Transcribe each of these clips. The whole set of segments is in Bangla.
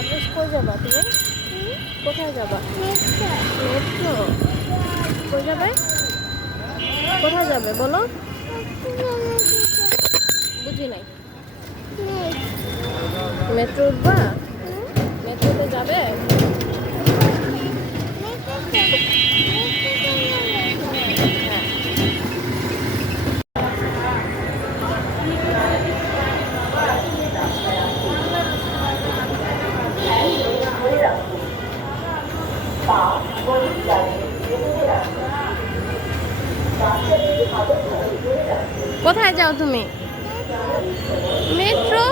তারপর কই যাবা তুমি? কোথায় যাবা? মেট্রো। কই যাবে? কোথায় যাবে বলো? বুঝি নাই। মেট্রো উঠবা? মেট্রোতে যাবে? হ্যাঁ। কোথায় যাও তুমি? মেট্রো।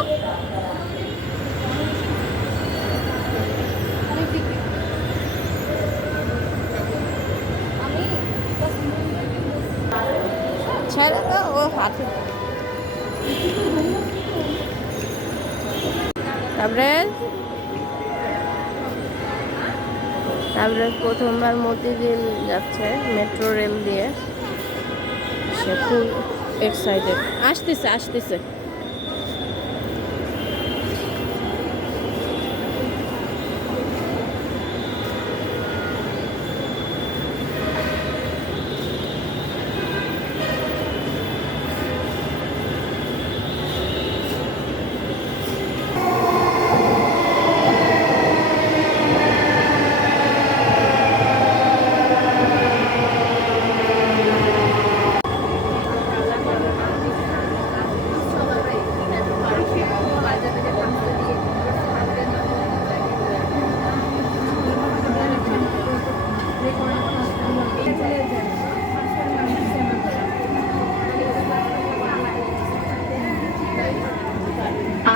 ছেড়ে দাও ও হাতে। তারপরে তারপরে প্রথমবার মতিঝিল যাচ্ছে মেট্রো রেল দিয়ে। সে খুব এক্সাইটেড। আসতেছে আসতেছে।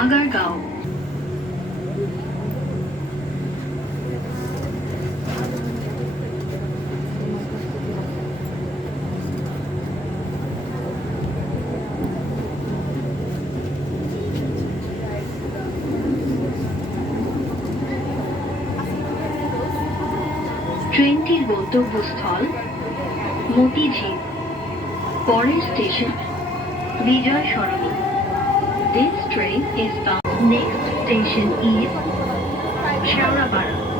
আগারগাঁও। ট্রেনটির গন্তব্যস্থল মতিঝিল। পরের station Bijoy Sarani. This train is bound. Next station is Shaurapara.